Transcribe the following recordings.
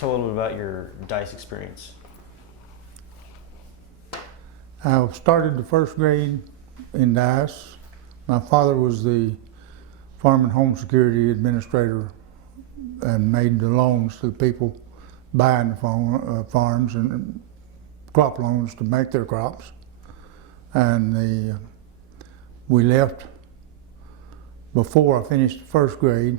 tell a little bit about your dice experience. I started the first grade in Dice. My father was the Farm and Home Security Administrator and made the loans to the people buying the farms and crop loans to make their crops. And we left before I finished the first grade,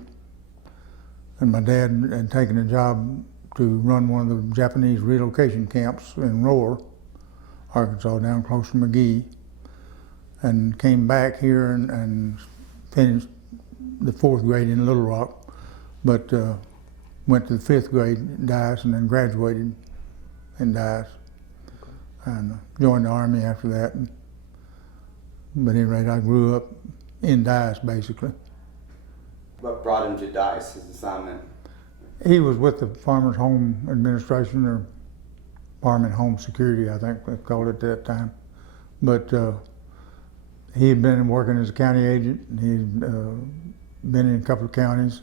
and my dad had taken a job to run one of the Japanese relocation camps in Roar, Arkansas, down close to McGee, and came back here and finished the fourth grade in Little Rock, but went to the fifth grade in Dice and then graduated in Dice and joined the Army after that. But at any rate, I grew up in Dice basically. What brought him to Dice, his assignment? He was with the Farmers Home Administration, or Farm and Home Security, I think they called it at that time. But he had been working as a county agent. He'd been in a couple of counties,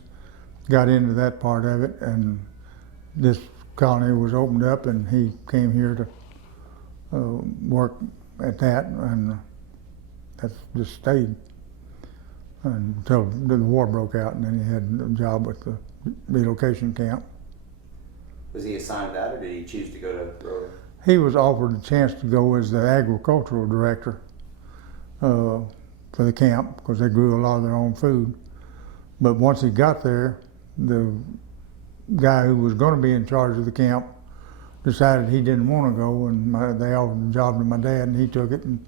got into that part of it, and this colony was opened up, and he came here to work at that, and that's just stayed until the war broke out, and then he had a job with the relocation camp. Was he assigned that, or did he choose to go to Roar? He was offered a chance to go as the agricultural director for the camp because they grew a lot of their own food. But once he got there, the guy who was going to be in charge of the camp decided he didn't want to go, and they offered the job to my dad, and he took it and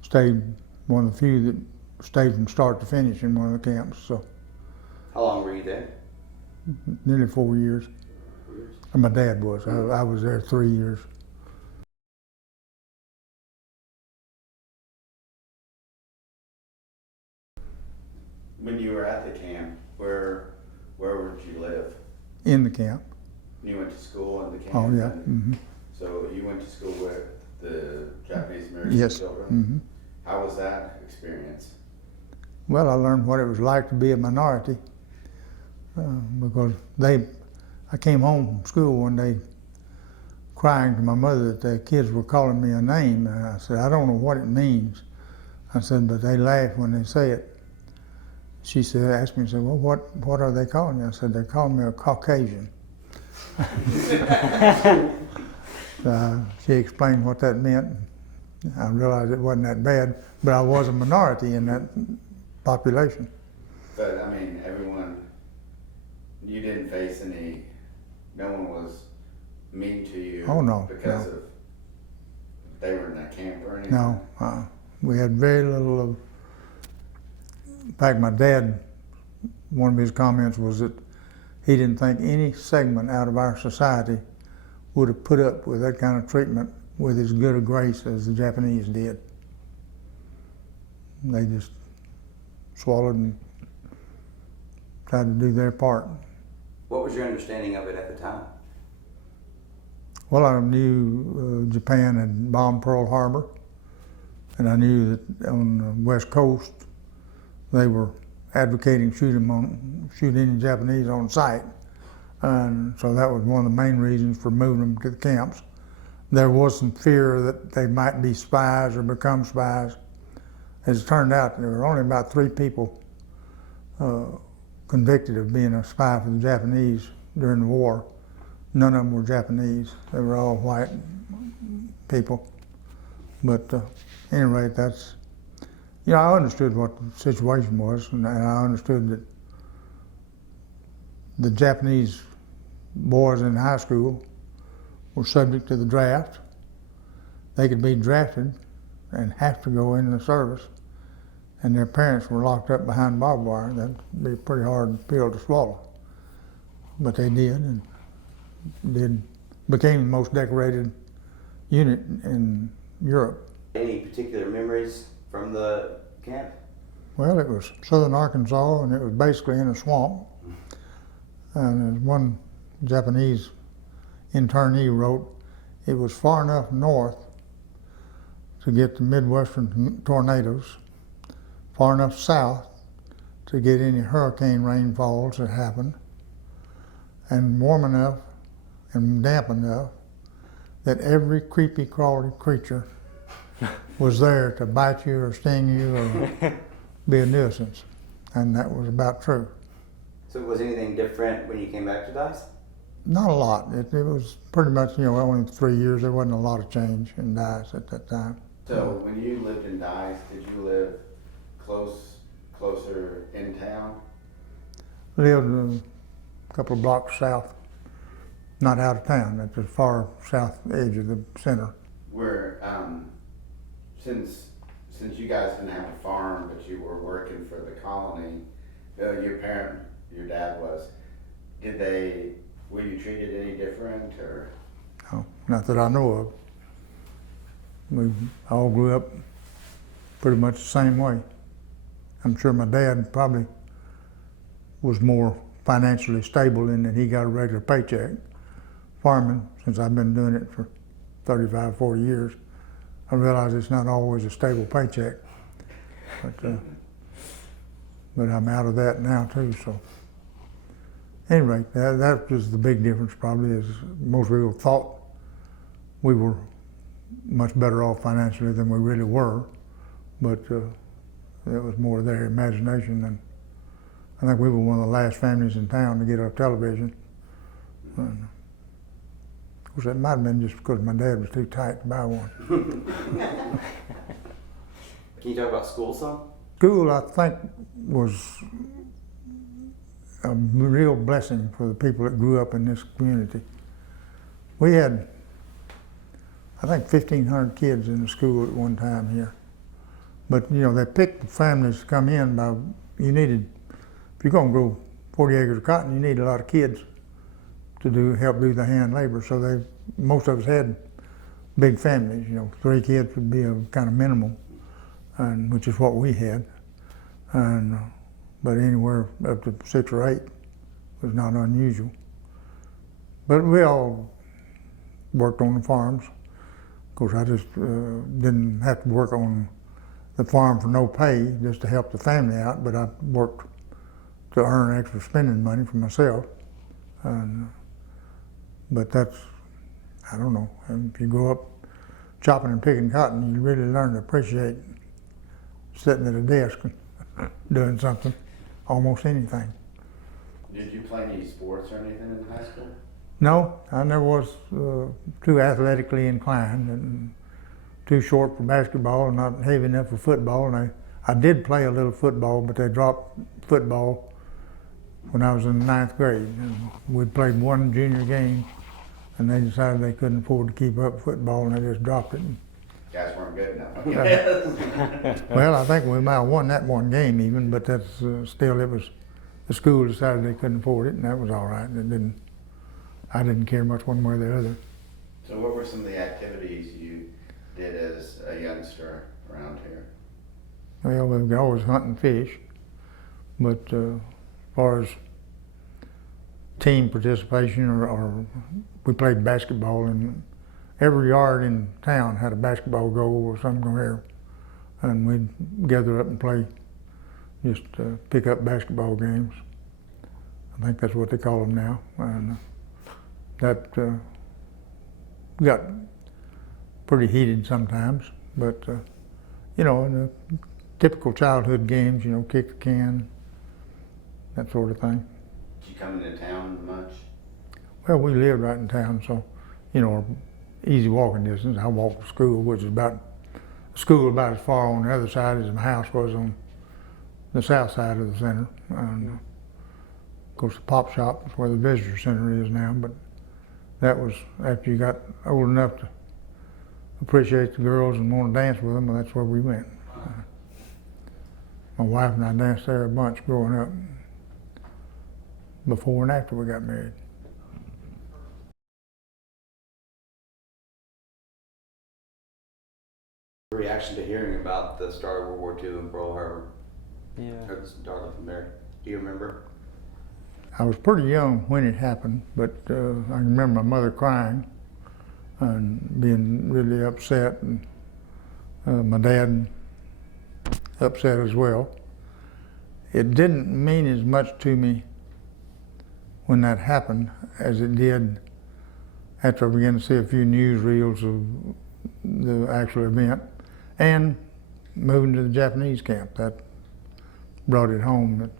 stayed, one of the few that stayed from start to finish in one of the camps. So How long were you there? nearly 4 years. And my dad was. I was there 3 years. When you were at the camp, where would you live? In the camp. You went to school in the camp? Oh, yeah. and So you went to school with the Japanese American Yes. children? How was that experience? Well, I learned what it was like to be a minority because I came home from school one day crying to my mother that the kids were calling me a name. And I said, I don't know what it means. I said, but they laugh when they say it. She said, asked me, well, what are they calling you? I said, they're calling me a Caucasian. She explained what that meant. I realized it wasn't that bad, but I was a minority in that population. But I mean, you didn't face no one was mean to you Oh, no, because no. of they were in that camp or anything? No, we had very little of. In fact, my dad, one of his comments was that he didn't think any segment out of our society would have put up with that kind of treatment with as good a grace as the Japanese did. They just swallowed and tried to do their part. What was your understanding of it at the time? Well, I knew Japan had bombed Pearl Harbor, and I knew that on the West Coast they were advocating shoot any Japanese on sight. And so that was one of the main reasons for moving them to the camps. There was some fear that they might be spies or become spies. As it turned out, there were only about 3 people convicted of being a spy for the Japanese during the war. None of them were Japanese. They were all white people. But at any rate, that's, I understood what the situation was, and I understood that the Japanese boys in high school were subject to the draft. They could be drafted and have to go into the service, and their parents were locked up behind barbed wire. That'd be a pretty hard pill to swallow. But they did, and became the most decorated unit in Europe. Any particular memories from the camp? Well, it was southern Arkansas, and it was basically in a swamp. And as one Japanese internee wrote, it was far enough north to get the Midwestern tornadoes, far enough south to get any hurricane rainfalls that happened, and warm enough and damp enough that every creepy crawly creature was there to bite you or sting you or be a nuisance. And that was about true. So was anything different when you came back to Dice? Not a lot. It was pretty much, only 3 years. There wasn't a lot of change in Dice at that time. So when you lived in Dice, did you live closer in town? Lived a couple of blocks south, not out of town, at the far south edge of the center. Where, since you guys didn't have a farm, but you were working for the colony, your dad was, were you treated any different, or? No, not that I know of. We all grew up pretty much the same way. I'm sure my dad probably was more financially stable in that he got a regular paycheck. Farming, since I've been doing it for 35, 40 years, I realize it's not always a stable paycheck. But I'm out of that now too, so. Anyway, that was the big difference probably, is most people thought we were much better off financially than we really were, but it was more their imagination than. I think we were one of the last families in town to get a television. And of course, it might have been just because my dad was too tight to buy one. Can you talk about school some? School, I think, was a real blessing for the people that grew up in this community. We had, I think, 1,500 kids in the school at one time here. But, they picked families to come in by, if you're going to grow 40 acres of cotton, you need a lot of kids to help do the hand labor. So most of us had big families. 3 kids would be a kind of minimum, and which is what we had. And but anywhere up to 6 or 8 was not unusual. But we all worked on the farms. Of course, I just didn't have to work on the farm for no pay, just to help the family out. But I worked to earn extra spending money for myself. But that's, I don't know, if you grow up chopping and picking cotton, you really learn to appreciate sitting at a desk and doing something, almost anything. Did you play any sports or anything in high school? No, I never was too athletically inclined, and too short for basketball and not heavy enough for football. And I did play a little football, but they dropped football when I was in the 9th grade. And we played one junior game, and they decided they couldn't afford to keep up football, and they just dropped it. Guys weren't good enough. Well, I think we might have won that one game even, but that's still, it was, the school decided they couldn't afford it, and that was all right. I didn't care much one way or the other. So what were some of the activities you did as a youngster around here? Well, we could always hunt and fish, but as far as team participation, or we played basketball, and every yard in town had a basketball goal or something there, and we'd gather up and play, just pick up basketball games. I think that's what they call them now, and that got pretty heated sometimes, but in the typical childhood games, kick the can, that sort of thing. Did you come into town much? Well, we lived right in town, so, easy walking distance. I walked to school, which is about as far on the other side as my house was on the south side of the center. And of course, the pop shop is where the visitor center is now, but that was after you got old enough to appreciate the girls and want to dance with them, and that's where we went. My wife and I danced there a bunch growing up, before and after we got married. Reaction to hearing about the start of World War II in Pearl Harbor, Yeah. or the start of America. Do you remember? I was pretty young when it happened, but I can remember my mother crying and being really upset, and my dad upset as well. It didn't mean as much to me when that happened as it did after I began to see a few newsreels of the actual event, and moving to the Japanese camp, that brought it home.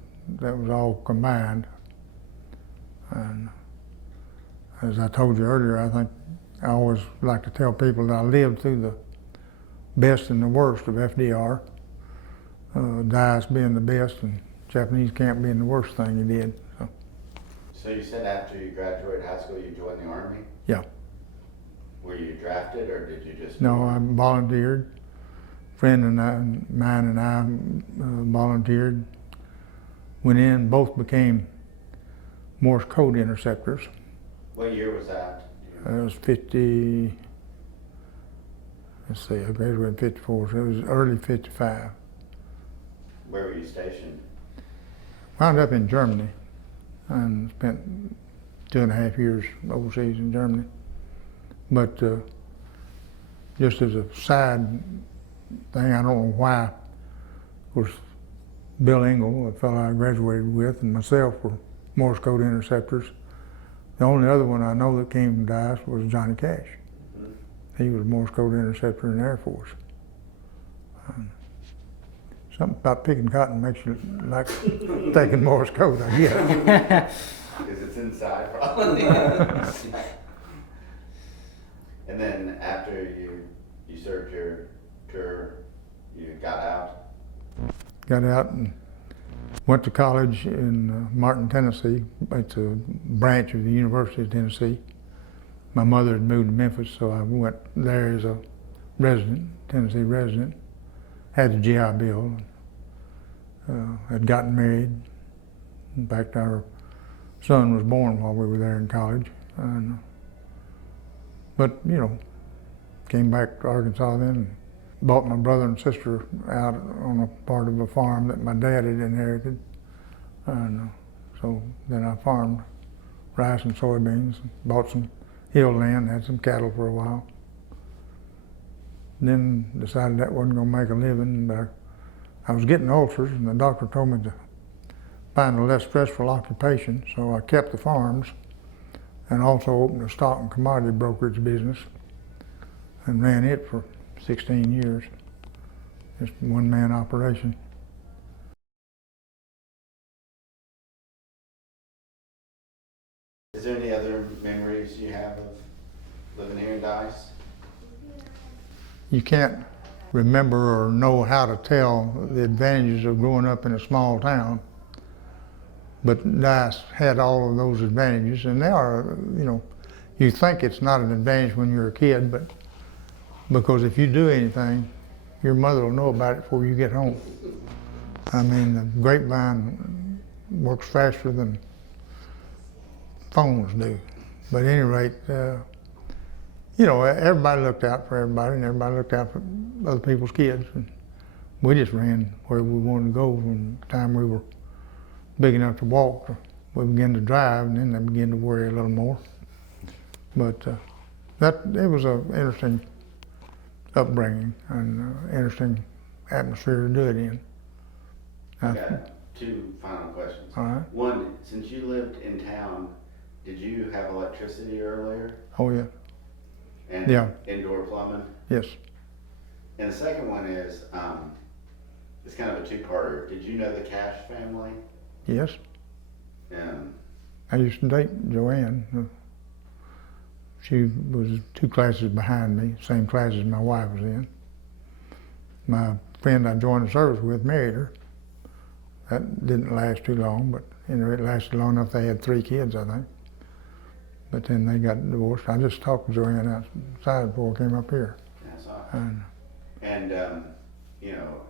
That was all combined. And as I told you earlier, I think I always like to tell people that I lived through the best and the worst of FDR. Dice being the best and Japanese camp being the worst thing he did. So you said after you graduated high school, you joined the Army? Yeah. Were you drafted or did you just? No, I volunteered. Friend and mine and I volunteered. Went in, both became Morse code interceptors. What year was that? It was 50, let's see, I graduated in 54, so it was early 55. Where were you stationed? Wound up in Germany and spent 2.5 years overseas in Germany. But just as a side thing, I don't know why, of course, Bill Engel, a fellow I graduated with, and myself were Morse code interceptors. The only other one I know that came from Dice was Johnny Cash. He was a Morse code interceptor in the Air Force. Something about picking cotton makes you like taking Morse code, I guess. Because it's inside, probably. And then after you served your tour, you got out? Got out and went to college in Martin, Tennessee. It's a branch of the University of Tennessee. My mother had moved to Memphis, so I went there as a resident, Tennessee resident. Had the GI Bill. Had gotten married. In fact, our son was born while we were there in college. But, you know, came back to Arkansas then and bought my brother and sister out on a part of a farm that my dad had inherited. And so then I farmed rice and soybeans, bought some hill land, had some cattle for a while. Then decided that wasn't going to make a living. But I was getting ulcers, and the doctor told me to find a less stressful occupation, so I kept the farms and also opened a stock and commodity brokerage business and ran it for 16 years. Just a one-man operation. Is there any other memories you have of living here in Dice? You can't remember or know how to tell the advantages of growing up in a small town, but Dice had all of those advantages, and they are, you know, you think it's not an advantage when you're a kid, but because if you do anything, your mother will know about it before you get home. I mean, the grapevine works faster than phones do. But at any rate, you know, everybody looked out for everybody, and everybody looked out for other people's kids. And we just ran where we wanted to go from the time we were big enough to walk. We began to drive, and then they began to worry a little more. But it was an interesting upbringing and interesting atmosphere to do it in. I got two final questions. All right. One, since you lived in town, did you have electricity earlier? Oh, yeah. And Yeah. indoor plumbing? Yes. And the second one is, it's kind of a two-parter. Did you know the Cash family? Yes. I used to date Joanne. She was 2 classes behind me, same class as my wife was in. My friend I joined the service with married her. That didn't last too long, but it lasted long enough. They had 3 kids, I think. But then they got divorced. I just talked to Joanne outside before I came up here. That's awesome. And you know,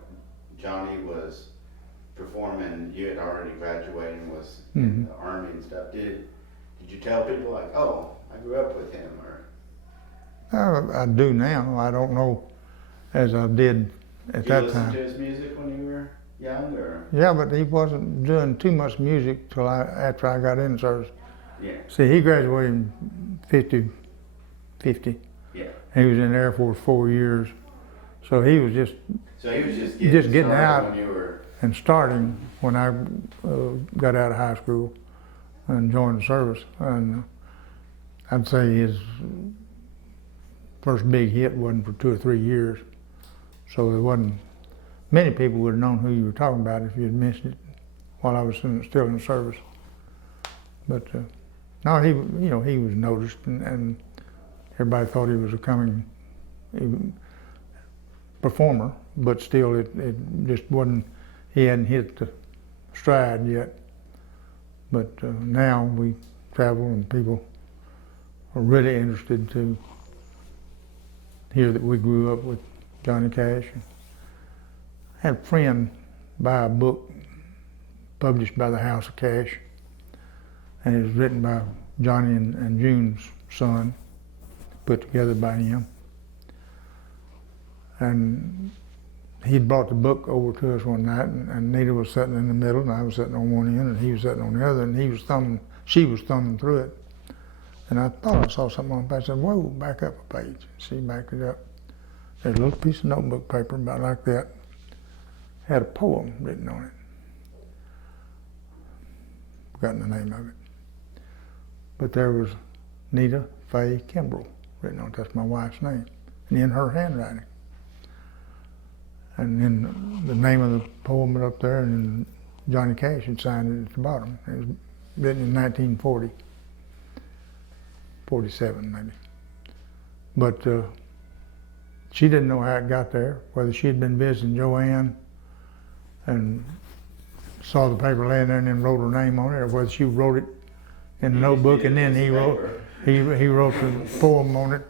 Johnny was performing. You had already graduated and was in the Army and stuff. Did you tell people like, oh, I grew up with him, or? I do now. I don't know as I did at that Did you time. listen to his music when you were young, or? Yeah, but he wasn't doing too much music till after I got in the service. Yeah. See, he graduated in 50. Yeah. He was in the Air Force 4 years. So he was just So he was just getting started out when you were. and starting when I got out of high school and joined the service. And I'd say his first big hit wasn't for 2 or 3 years, so there wasn't many people would have known who you were talking about if you had mentioned it while I was still in the service. But no, he was noticed, and everybody thought he was a coming performer, but still it just wasn't. He hadn't hit the stride yet. But now we travel and people are really interested to hear that we grew up with Johnny Cash. I had a friend buy a book published by the House of Cash, and it was written by Johnny and June's son, put together by him. And he'd brought the book over to us one night, and Nita was sitting in the middle, and I was sitting on one end, and he was sitting on the other, and she was thumbing through it. And I thought I saw something on the page. I said, "Whoa, back up a page." She backed it up. There's a little piece of notebook paper about like that. Had a poem written on it. Forgotten the name of it. But there was Nita Faye Kimbrell written on it. That's my wife's name. And in her handwriting. And then the name of the poem was up there, and then Johnny Cash had signed it at the bottom. It was written in 1940, 47 maybe. But she didn't know how it got there, whether she had been visiting Joanne and saw the paper laying there and then wrote her name on it, or whether she wrote it in the notebook and then he wrote the poem on it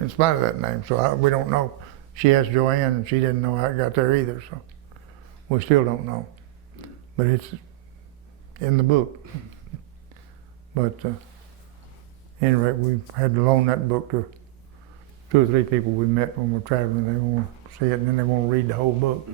in spite of that name. So we don't know. She asked Joanne, and she didn't know how it got there either, so we still don't know. But it's in the book. But anyway, we had to loan that book to 2 or 3 people we met when we were traveling. They want to see it, and then they want to read the whole book.